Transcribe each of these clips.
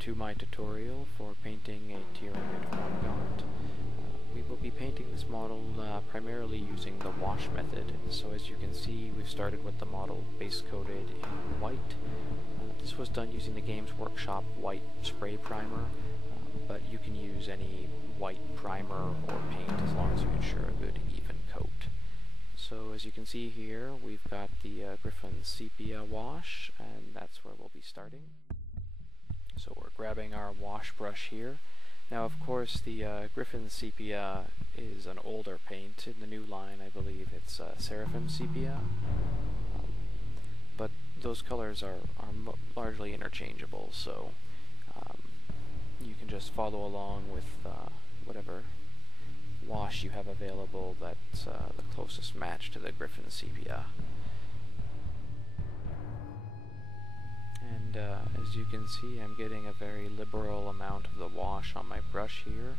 to my tutorial for painting a Tyranid Hormagaunt. We will be painting this model primarily using the wash method. So as you can see, we've started with the model base coated in white. This was done using the Games Workshop white spray primer, but you can use any white primer or paint as long as you ensure a good even coat. So as you can see here, we've got the Griffin Sepia wash, and that's where we'll be starting. So we're grabbing our wash brush here. Now of course the Griffin Sepia is an older paint. In the new line I believe it's Seraphim Sepia, but those colors are largely interchangeable, so you can just follow along with whatever wash you have available that's the closest match to the Griffin Sepia. And as you can see, I'm getting a very liberal amount of the wash on my brush here.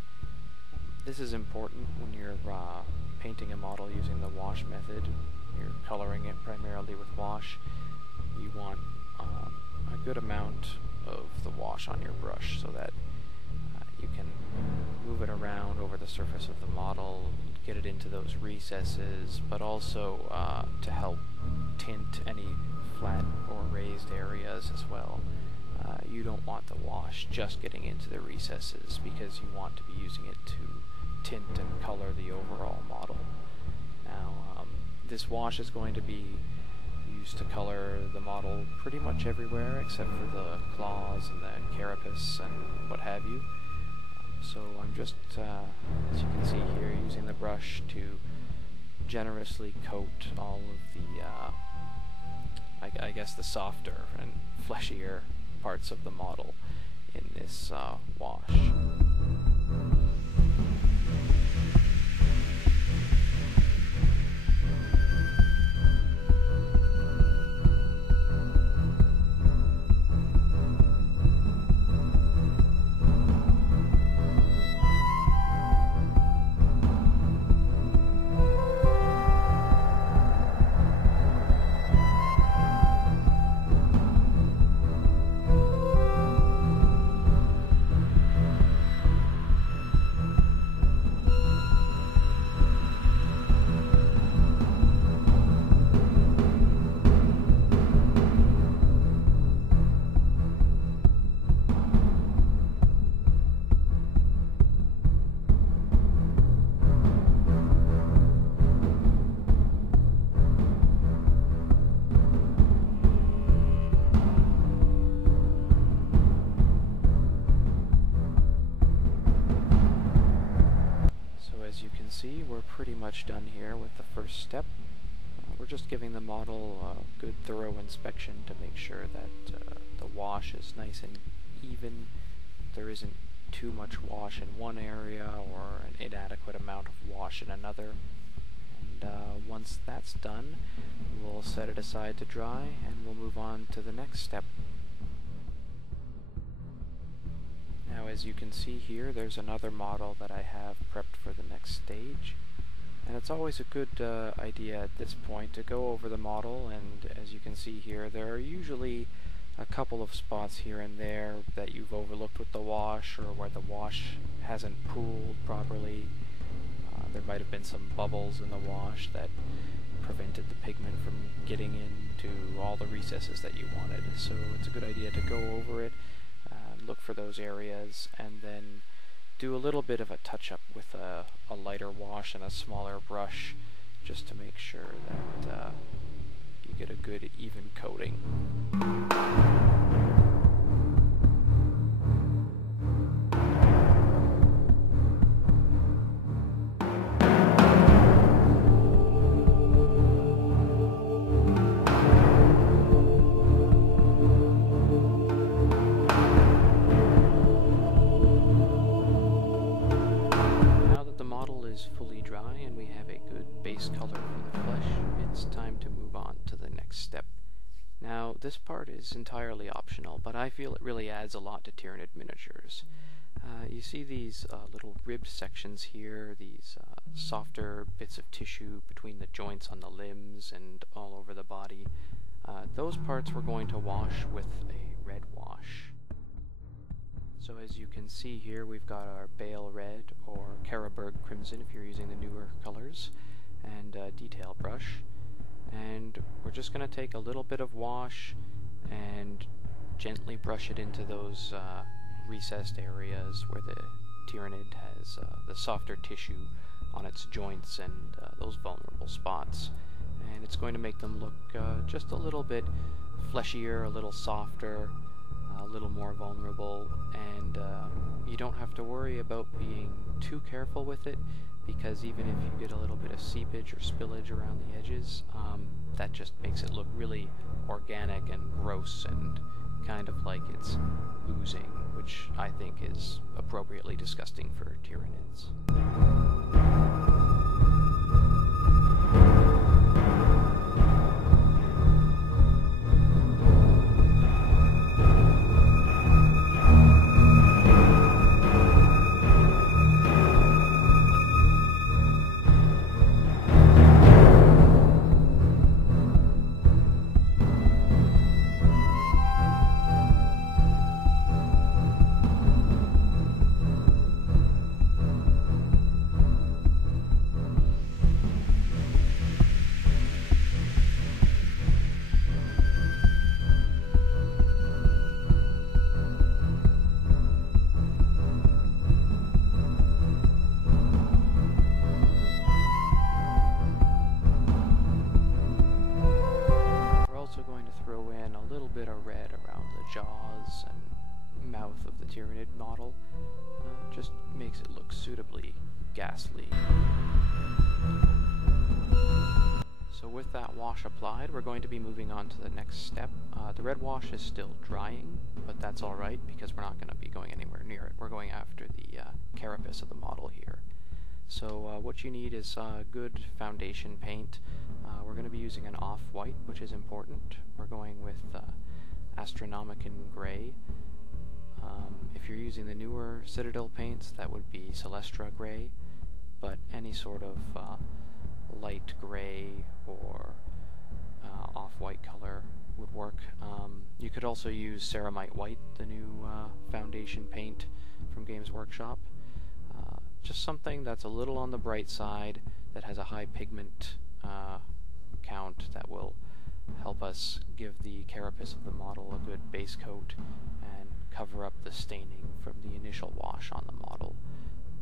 This is important when you're painting a model using the wash method. You're coloring it primarily with wash. You want a good amount of the wash on your brush so that you can move it around over the surface of the model, get it into those recesses, but also to help tint any flat or raised areas as well. You don't want the wash just getting into the recesses because you want to be using it to tint and color the overall model. Now, this wash is going to be used to color the model pretty much everywhere except for the claws and the carapace and what have you. So I'm just, as you can see here, using the brush to generously coat all of the I guess the softer and fleshier parts of the model in this wash. As you can see, we're pretty much done here with the first step. We're just giving the model a good thorough inspection to make sure that the wash is nice and even. There isn't too much wash in one area or an inadequate amount of wash in another. And once that's done, we'll set it aside to dry and we'll move on to the next step. Now as you can see here, there's another model that I have prepped for the next stage, and it's always a good idea at this point to go over the model, and as you can see here, there are usually a couple of spots here and there that you've overlooked with the wash, or where the wash hasn't pooled properly. There might have been some bubbles in the wash that prevented the pigment from getting into all the recesses that you wanted, so it's a good idea to go over it, look for those areas, and then do a little bit of a touch-up with a lighter wash and a smaller brush just to make sure that you get a good even coating. Fully dry and we have a good base color for the flesh, it's time to move on to the next step. Now this part is entirely optional, but I feel it really adds a lot to Tyranid miniatures. You see these little ribbed sections here, these softer bits of tissue between the joints on the limbs and all over the body. Those parts we're going to wash with a red wash. So as you can see here, we've got our Bale Red, or Carapace Crimson if you're using the newer colors, and detail brush. And we're just going to take a little bit of wash and gently brush it into those recessed areas where the Tyranid has the softer tissue on its joints and those vulnerable spots. And it's going to make them look just a little bit fleshier, a little softer, a little more vulnerable, and you don't have to worry about being too careful with it, because even if you get a little bit of seepage or spillage around the edges, that just makes it look really organic and gross and kind of like it's oozing, which I think is appropriately disgusting for Tyranids. Jaws and mouth of the Tyranid model just makes it look suitably ghastly. So with that wash applied, we're going to be moving on to the next step. The red wash is still drying, but that's alright because we're not going to be going anywhere near it. We're going after the carapace of the model here. So what you need is good foundation paint. We're going to be using an off-white, which is important. We're going with Astronomican Gray. If you're using the newer Citadel paints, that would be Celestra Gray, but any sort of light gray or off-white color would work. You could also use Ceramite White, the new foundation paint from Games Workshop. Just something that's a little on the bright side, that has a high pigment count, that will help us give the carapace of the model a good base coat and cover up the staining from the initial wash on the model.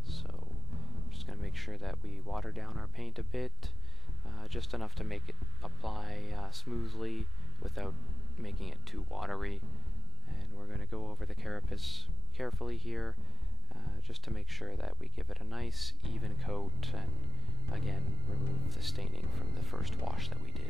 So I'm just going to make sure that we water down our paint a bit, just enough to make it apply smoothly without making it too watery. And we're going to go over the carapace carefully here, just to make sure that we give it a nice even coat and again remove the staining from the first wash that we did.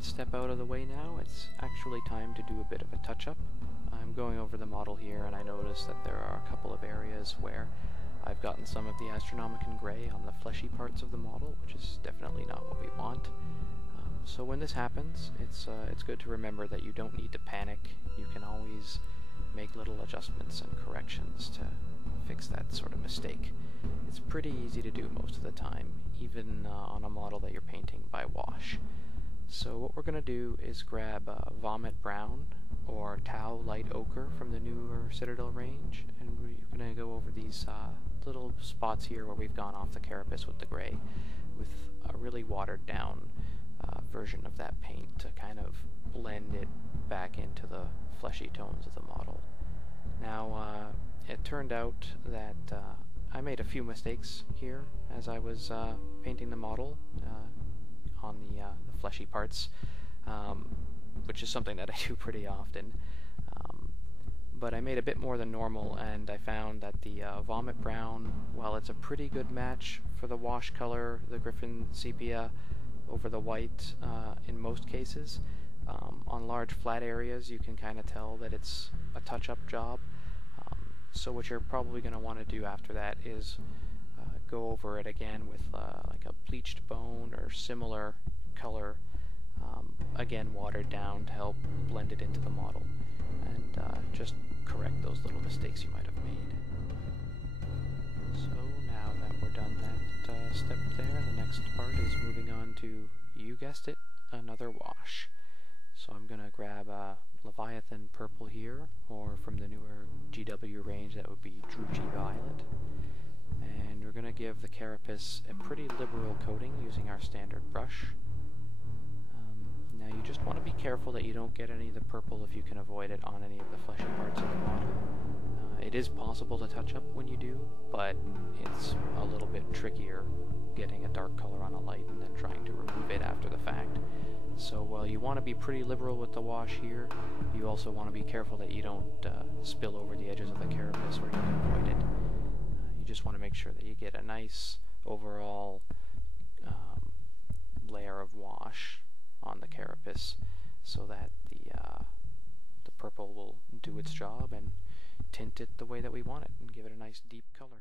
that step out of the way now, it's actually time to do a bit of a touch-up. I'm going over the model here, and I notice that there are a couple of areas where I've gotten some of the Astronomican Grey on the fleshy parts of the model, which is definitely not what we want. So when this happens, it's good to remember that you don't need to panic. You can always make little adjustments and corrections to fix that sort of mistake. It's pretty easy to do most of the time, even on a model that you're painting by wash. So what we're going to do is grab Vomit Brown or Tau Light Ochre from the newer Citadel range, and we're going to go over these little spots here where we've gone off the carapace with the grey with a really watered down version of that paint to kind of blend it back into the fleshy tones of the model. Now, it turned out that I made a few mistakes here as I was painting the model on the fleshy parts, which is something that I do pretty often. But I made a bit more than normal, and I found that the Vomit Brown, while it's a pretty good match for the wash color, the Griffin Sepia, over the white in most cases, on large flat areas you can kind of tell that it's a touch-up job. So what you're probably going to want to do after that is go over it again with like a bleached bone or similar color, again watered down to help blend it into the model, and just correct those little mistakes you might have made. So now that we're done that step there, the next part is moving on to, you guessed it, another wash. So I'm going to grab a Leviathan Purple here, or from the newer GW range that would be Druchii Violet. And we're going to give the carapace a pretty liberal coating using our standard brush. Now you just want to be careful that you don't get any of the purple, if you can avoid it, on any of the fleshy parts of the model. It is possible to touch up when you do, but it's a little bit trickier getting a dark color on a light and then trying to remove it after the fact. So while you want to be pretty liberal with the wash here, you also want to be careful that you don't spill over the edges of the carapace where you can avoid it. You just want to make sure that you get a nice overall layer of wash on the carapace so that the purple will do its job and tint it the way that we want it and give it a nice deep color.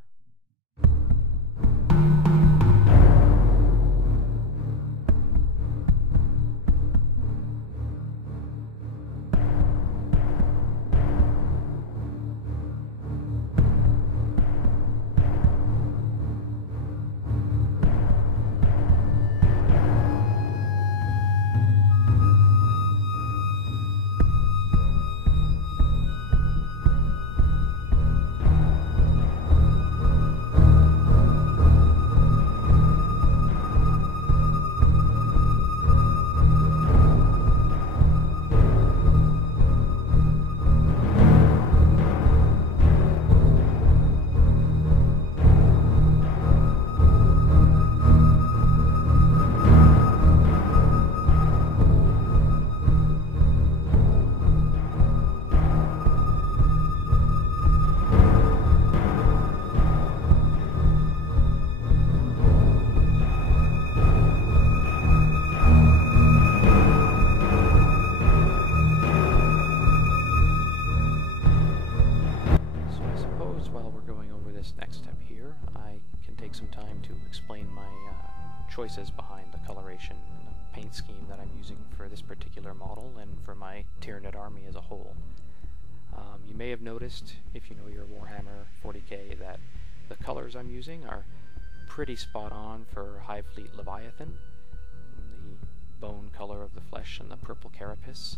Choices behind the coloration and the paint scheme that I'm using for this particular model and for my Tyranid army as a whole. You may have noticed, if you know your Warhammer 40k, that the colors I'm using are pretty spot on for Hive Fleet Leviathan, the bone color of the flesh and the purple carapace.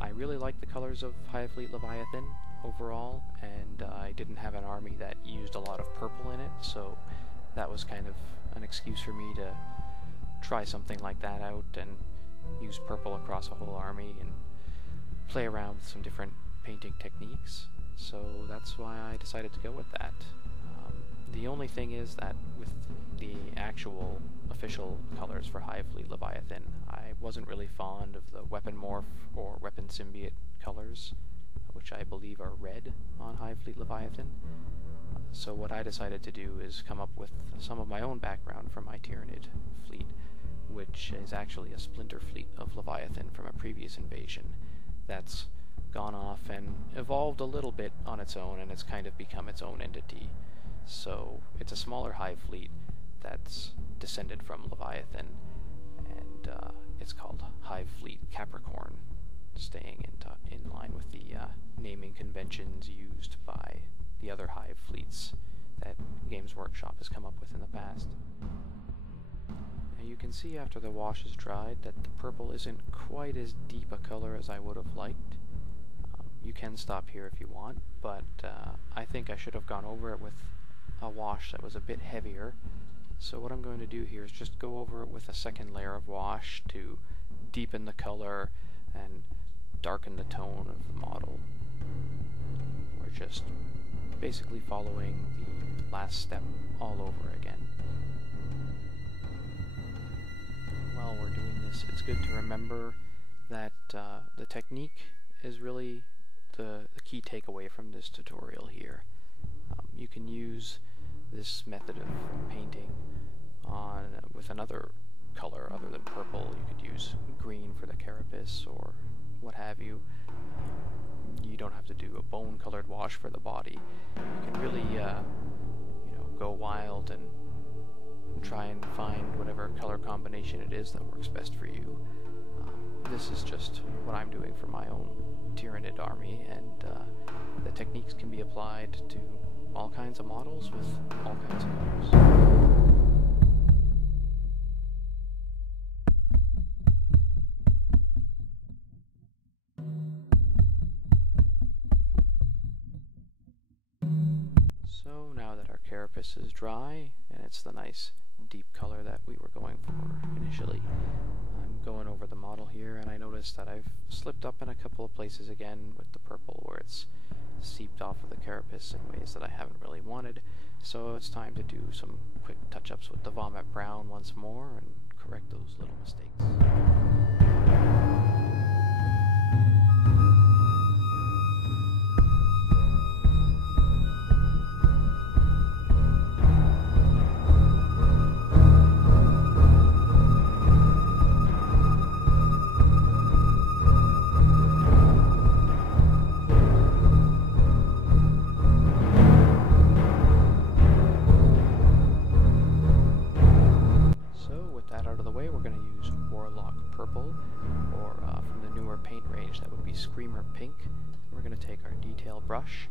I really like the colors of Hive Fleet Leviathan overall, and I didn't have an army that used a lot of purple in it, so that was kind of an excuse for me to try something like that out and use purple across a whole army and play around with some different painting techniques. So that's why I decided to go with that. The only thing is that with the actual official colors for Hive Fleet Leviathan, I wasn't really fond of the Weapon Morph or Weapon Symbiote colors, which I believe are red on Hive Fleet Leviathan. So what I decided to do is come up with some of my own background for my Tyranid fleet, which is actually a splinter fleet of Leviathan from a previous invasion that's gone off and evolved a little bit on its own, and it's kind of become its own entity. So it's a smaller Hive fleet that's descended from Leviathan, and it's called Hive Fleet Capricorn, staying in line with the naming conventions used by the other Hive fleets that Games Workshop has come up with in the past. Now you can see after the wash is dried that the purple isn't quite as deep a color as I would have liked. You can stop here if you want, but I think I should have gone over it with a wash that was a bit heavier. So what I'm going to do here is just go over it with a second layer of wash to deepen the color and darken the tone of the model. We're just basically following the last step all over again. While we're doing this, it's good to remember that the technique is really the key takeaway from this tutorial here. You can use this method of painting with another color other than purple. You could use green for the carapace or what have you. You don't have to do a bone colored wash for the body. You can really go wild and try and find whatever color combination it is that works best for you. This is just what I'm doing for my own Tyranid army, and the techniques can be applied to all kinds of models with all kinds of colors. So now that our carapace is dry, and it's the nice deep color that we were going for initially, I'm going over the model here, and I noticed that I've slipped up in a couple of places again with the purple where it's seeped off of the carapace in ways that I haven't really wanted. So it's time to do some quick touch-ups with the vomit brown once more and correct those little mistakes. Screamer pink. We're going to take our detail brush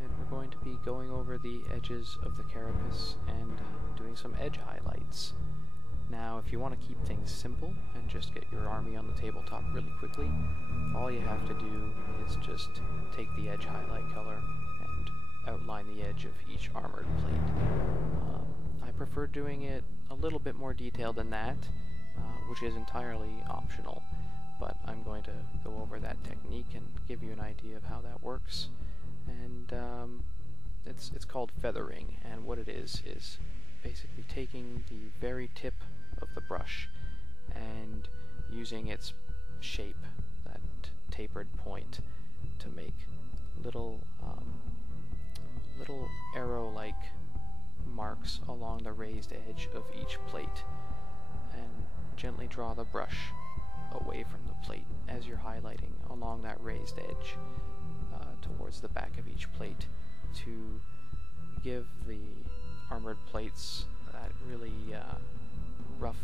and we're going to be going over the edges of the carapace and doing some edge highlights. Now if you want to keep things simple and just get your army on the tabletop really quickly, all you have to do is just take the edge highlight color and outline the edge of each armored plate. I prefer doing it a little bit more detailed than that, which is entirely optional. But I'm going to go over that technique and give you an idea of how that works. And it's called feathering, and what it is basically taking the very tip of the brush and using its shape, that tapered point, to make little arrow-like marks along the raised edge of each plate, and gently draw the brush away from the plate as you're highlighting along that raised edge towards the back of each plate to give the armored plates that really rough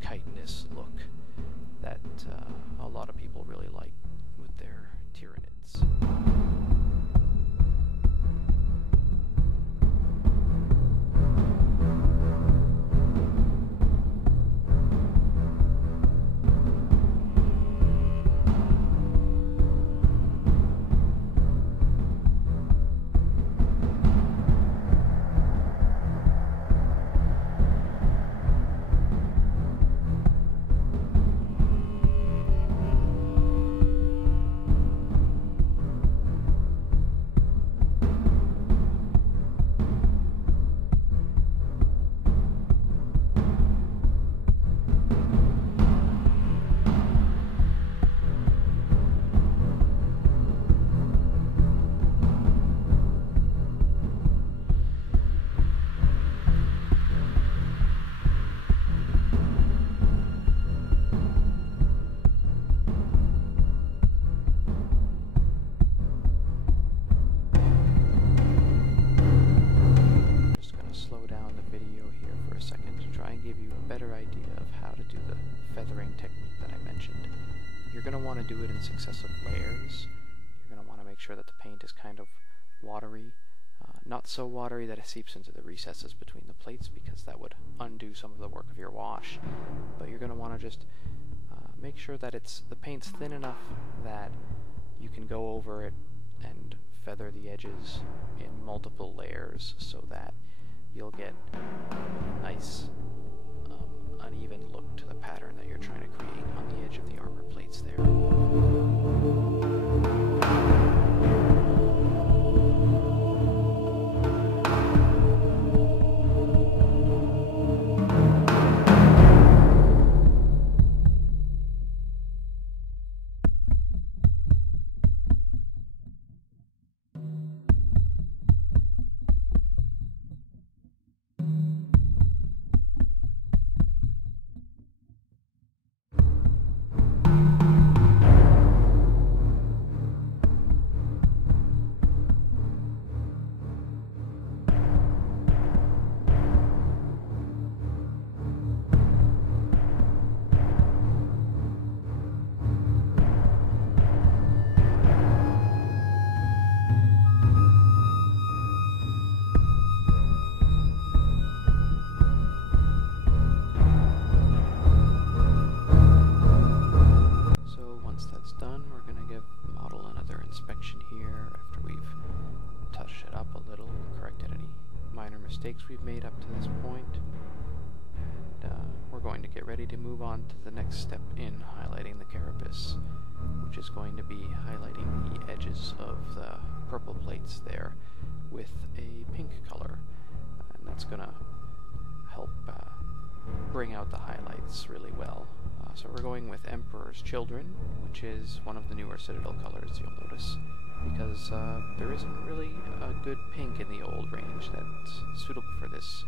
chitinous look that a lot of people really like with their Tyranids. feathering technique that I mentioned. You're going to want to do it in successive layers. You're going to want to make sure that the paint is kind of watery, not so watery that it seeps into the recesses between the plates, because that would undo some of the work of your wash. But you're going to want to just make sure that the paint's thin enough that you can go over it and feather the edges in multiple layers so that you'll get a nice uneven look to the pattern that you're trying to create on the edge of the armor plates there. Inspection here after we've touched it up a little, corrected any minor mistakes we've made up to this point, and we're going to get ready to move on to the next step in highlighting the carapace, which is going to be highlighting the edges of the purple plates there with a pink color, and that's going to help bring out the highlights really well. So we're going with Emperor's Children, which is one of the newer Citadel colors, you'll notice, because there isn't really a good pink in the old range that's suitable for this.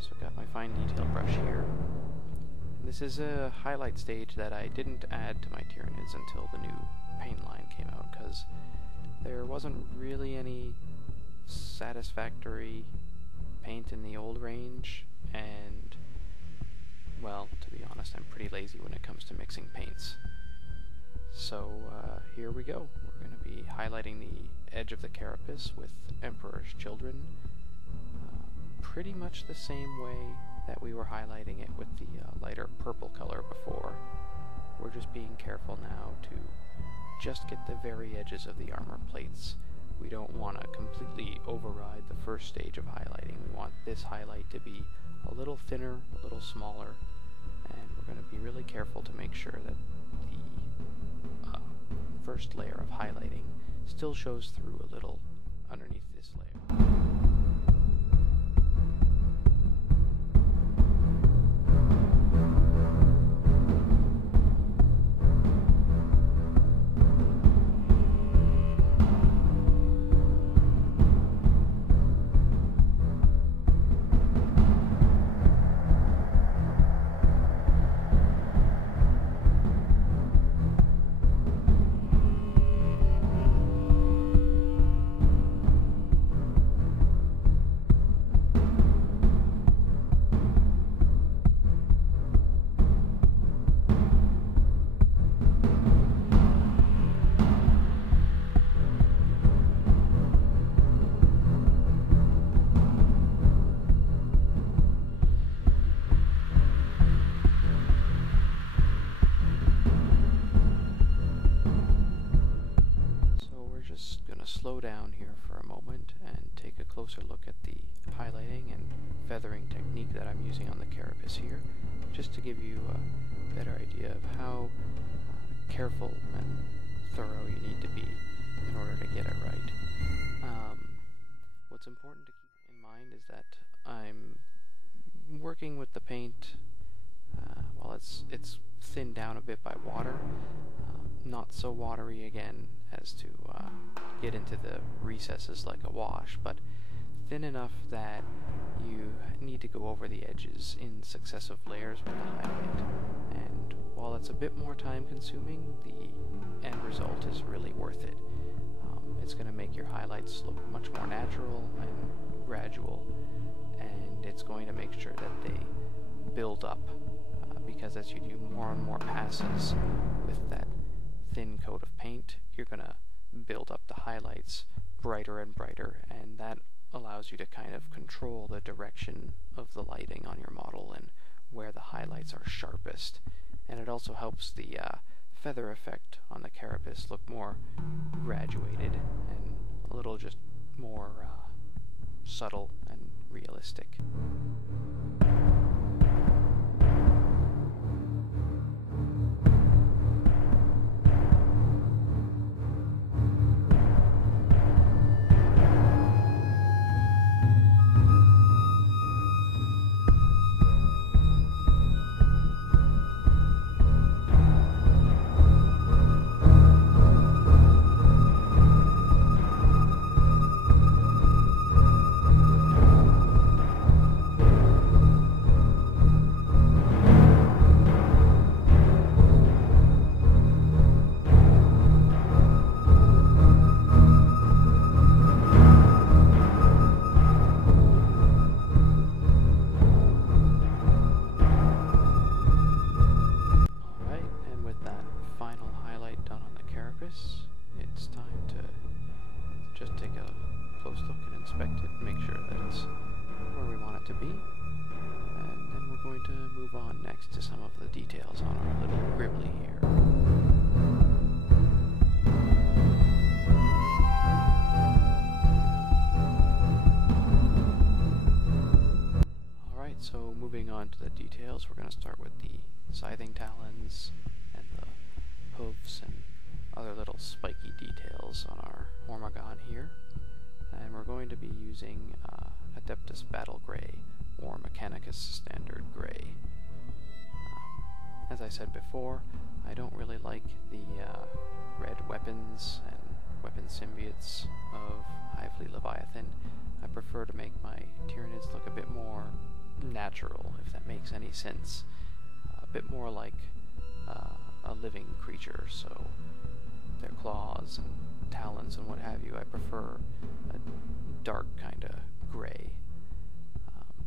So I've got my fine detail brush here. This is a highlight stage that I didn't add to my Tyranids until the new paint line came out, because there wasn't really any satisfactory paint in the old range, and well, to be honest, I'm pretty lazy when it comes to mixing paints. So here we go. We're going to be highlighting the edge of the carapace with Emperor's Children, pretty much the same way that we were highlighting it with the lighter purple color before. We're just being careful now to just get the very edges of the armor plates. We don't want to completely override the first stage of highlighting. We want this highlight to be a little thinner, a little smaller, and we're going to be really careful to make sure that the first layer of highlighting still shows through a little underneath this layer. Slow down here for a moment and take a closer look at the highlighting and feathering technique that I'm using on the carapace here, just to give you a better idea of how careful and thorough you need to be in order to get it right. What's important to keep in mind is that I'm working with the paint, while it's thinned down a bit by water, not so watery again as to get into the recesses like a wash, but thin enough that you need to go over the edges in successive layers with the highlight. And while it's a bit more time consuming, the end result is really worth it. It's going to make your highlights look much more natural and gradual, and it's going to make sure that they build up, because as you do more and more passes with that thin coat of paint, you're going to build up the highlights brighter and brighter, and that allows you to kind of control the direction of the lighting on your model and where the highlights are sharpest. And it also helps the feather effect on the carapace look more graduated and a little just more subtle and realistic. It's time to just take a close look and inspect it and make sure that it's where we want it to be. And then we're going to move on next to some of the details on our little Gribbly here. Alright, so moving on to the details, we're going to start with the scything talons and the hooves and other little spiky details on our Hormagaunt here. And we're going to be using Adeptus Battle Grey or Mechanicus Standard Grey. As I said before, I don't really like the red weapons and weapon symbiotes of Hive Fleet Leviathan. I prefer to make my Tyranids look a bit more natural, if that makes any sense. A bit more like a living creature, so their claws and talons and what have you, I prefer a dark kind of gray.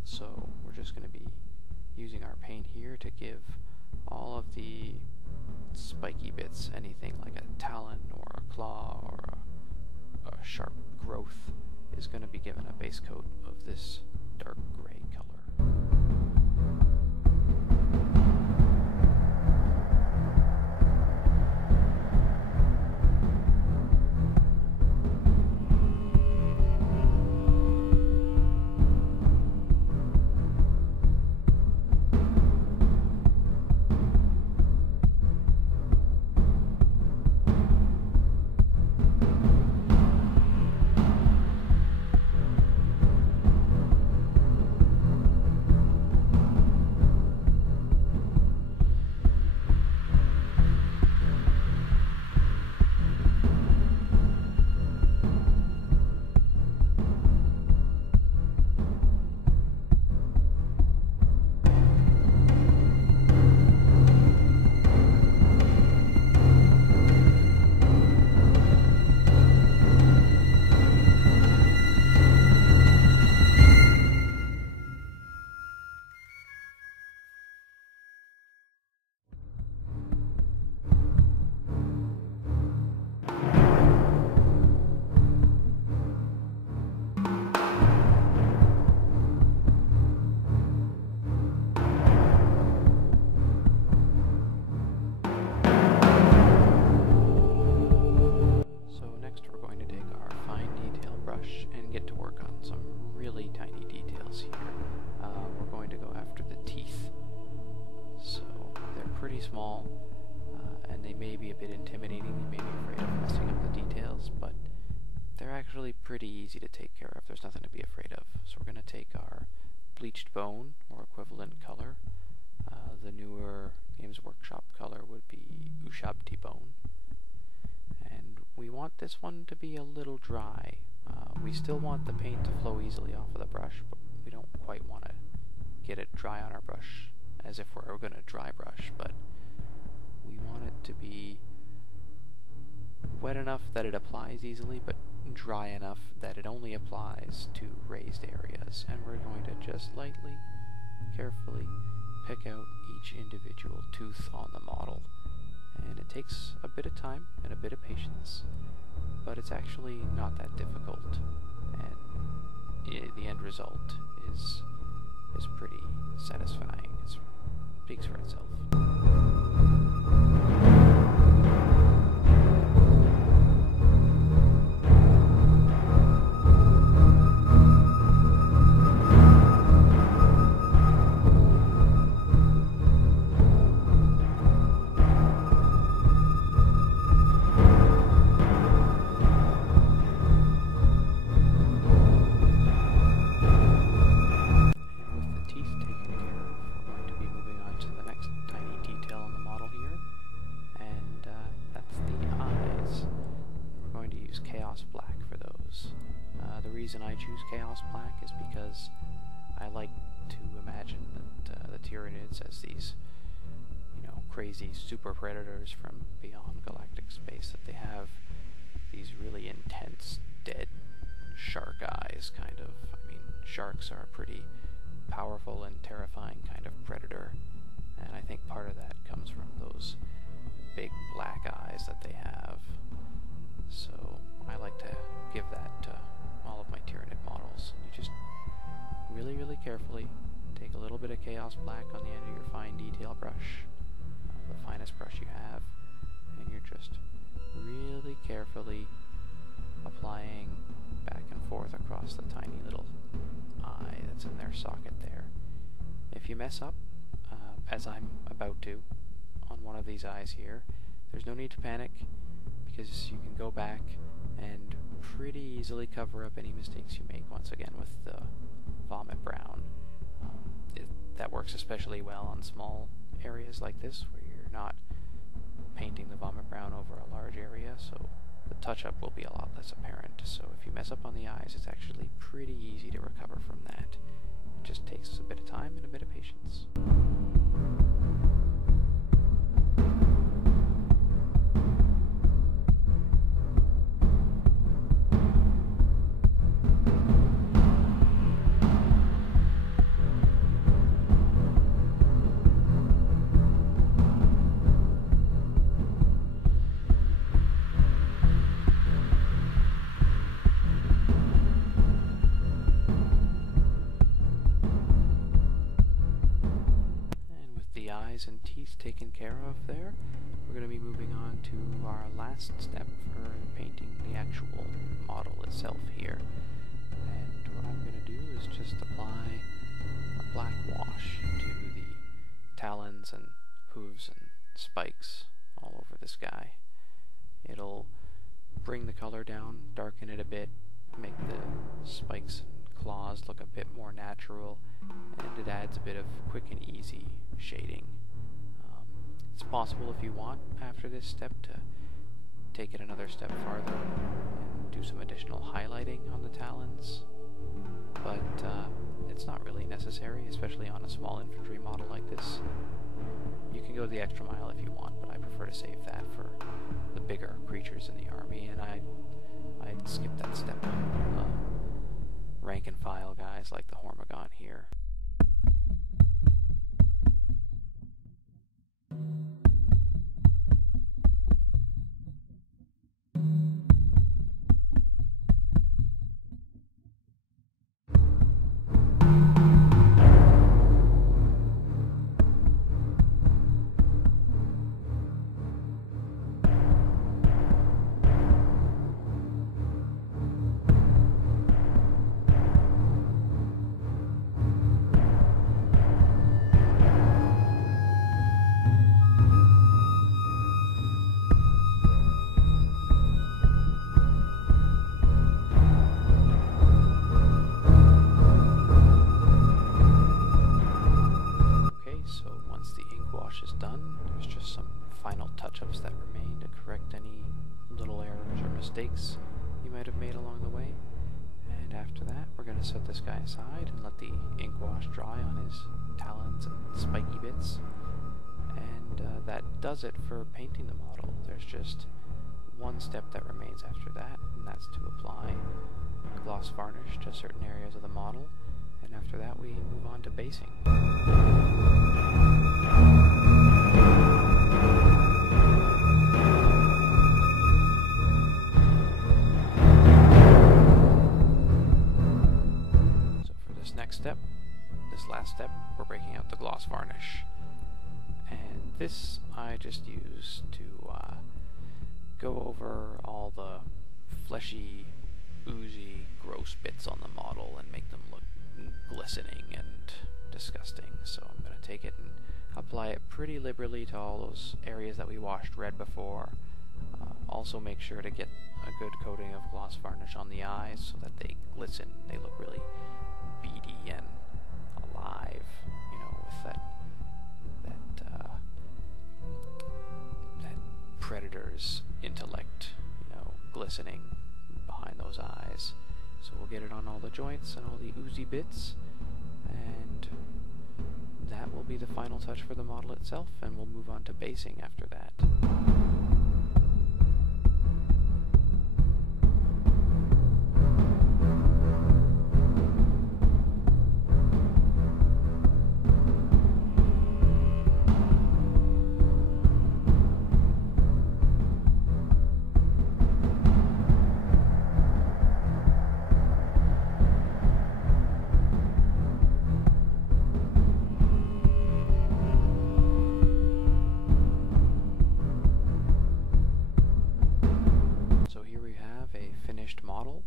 So we're just going to be using our paint here to give all of the spiky bits, anything like a talon or a claw or a sharp growth, is going to be given a base coat of this dark gray color. And get to work on some really tiny details here. We're going to go after the teeth. So they're pretty small, and they may be a bit intimidating. You may be afraid of messing up the details, but they're actually pretty easy to take care of. There's nothing to be afraid of. So we're going to take our bleached bone, or equivalent color. The newer Games Workshop color would be Ushabti bone. And we want this one to be a little dry. We still want the paint to flow easily off of the brush, but we don't quite want to get it dry on our brush as if we're going to dry brush, but we want it to be wet enough that it applies easily, but dry enough that it only applies to raised areas. And we're going to just lightly, carefully pick out each individual tooth on the model. And it takes a bit of time and a bit of patience, but it's actually not that difficult, and the end result is pretty satisfying. It speaks for itself. Black for those. The reason I choose Chaos Black is because I like to imagine that the Tyranids as these, crazy super predators from beyond galactic space, that they have these really intense, dead shark eyes, kind of. I mean, sharks are a pretty powerful and terrifying kind of predator, and I think part of that comes from those big black eyes that they have. So I like to give that to all of my Tyranid models. You just really, really carefully take a little bit of Chaos Black on the end of your fine detail brush, the finest brush you have, and you're just really carefully applying back and forth across the tiny little eye that's in their socket there. If you mess up, as I'm about to, on one of these eyes here, there's no need to panic, because you can go back and pretty easily cover up any mistakes you make, once again, with the vomit brown. That works especially well on small areas like this, where you're not painting the vomit brown over a large area, so the touch-up will be a lot less apparent. So if you mess up on the eyes, it's actually pretty easy to recover from that. It just takes a bit of time and a bit of patience. And teeth taken care of there, we're going to be moving on to our last step for painting the actual model itself here. And what I'm going to do is just apply a black wash to the talons and hooves and spikes all over this guy. It'll bring the color down, darken it a bit, make the spikes and claws look a bit more natural, and it adds a bit of quick and easy shading. It's possible, if you want, after this step, to take it another step farther and do some additional highlighting on the talons, but it's not really necessary, especially on a small infantry model like this. You can go the extra mile if you want, but I prefer to save that for the bigger creatures in the army, and I'd skip that step on rank and file guys like the Hormagaunt here. Touch-ups that remain to correct any little errors or mistakes you might have made along the way. And after that, we're going to set this guy aside and let the ink wash dry on his talons and spiky bits. And that does it for painting the model. There's just one step that remains after that, and that's to apply a gloss varnish to certain areas of the model. And after that, we move on to basing. this last step, we're breaking out the gloss varnish. And this I just use to go over all the fleshy, oozy, gross bits on the model and make them look glistening and disgusting. So I'm going to take it and apply it pretty liberally to all those areas that we washed red before. Also make sure to get a good coating of gloss varnish on the eyes so that they glisten. They look really beady and alive, you know, with that predator's intellect, you know, glistening behind those eyes. So we'll get it on all the joints and all the oozy bits, and that will be the final touch for the model itself, and we'll move on to basing after that. Model.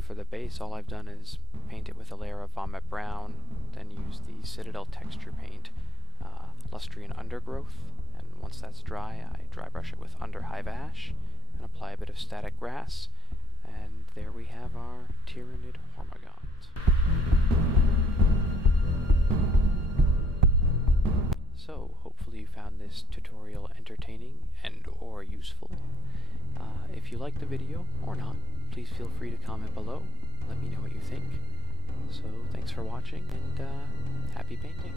For the base, all I've done is paint it with a layer of vomit brown, then use the Citadel texture paint, Lustrian Undergrowth, and once that's dry, I dry brush it with under Hive Ash and apply a bit of static grass, and there we have our Tyranid Hormagaunt. So, hopefully you found this tutorial entertaining and or useful. If you liked the video, or not, please feel free to comment below. Let me know what you think. So, thanks for watching, and happy painting!